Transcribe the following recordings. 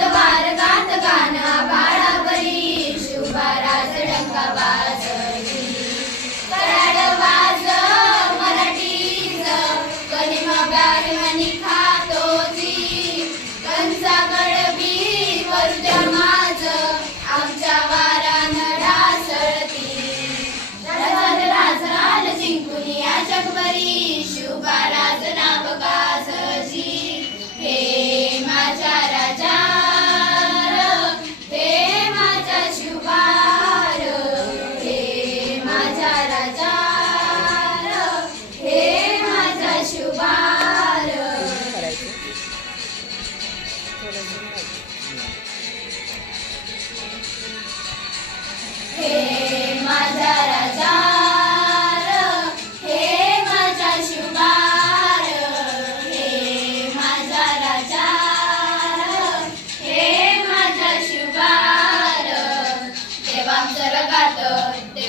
गात वार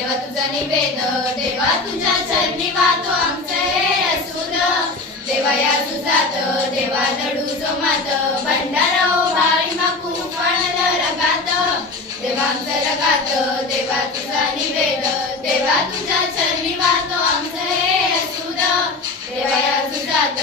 देवा तुझा निवेद देवा तुझ्या चरणी वाहतो आमचं हे असूद देवा या तुझात देवा दडू जोमात भंडारा ओ भाळी माकू पण रगात. देवा आमचं रगात देवा तुझा निवेद देवा तुझ्या चरणी वाहतो आमचं हे असूद देवा या तुझात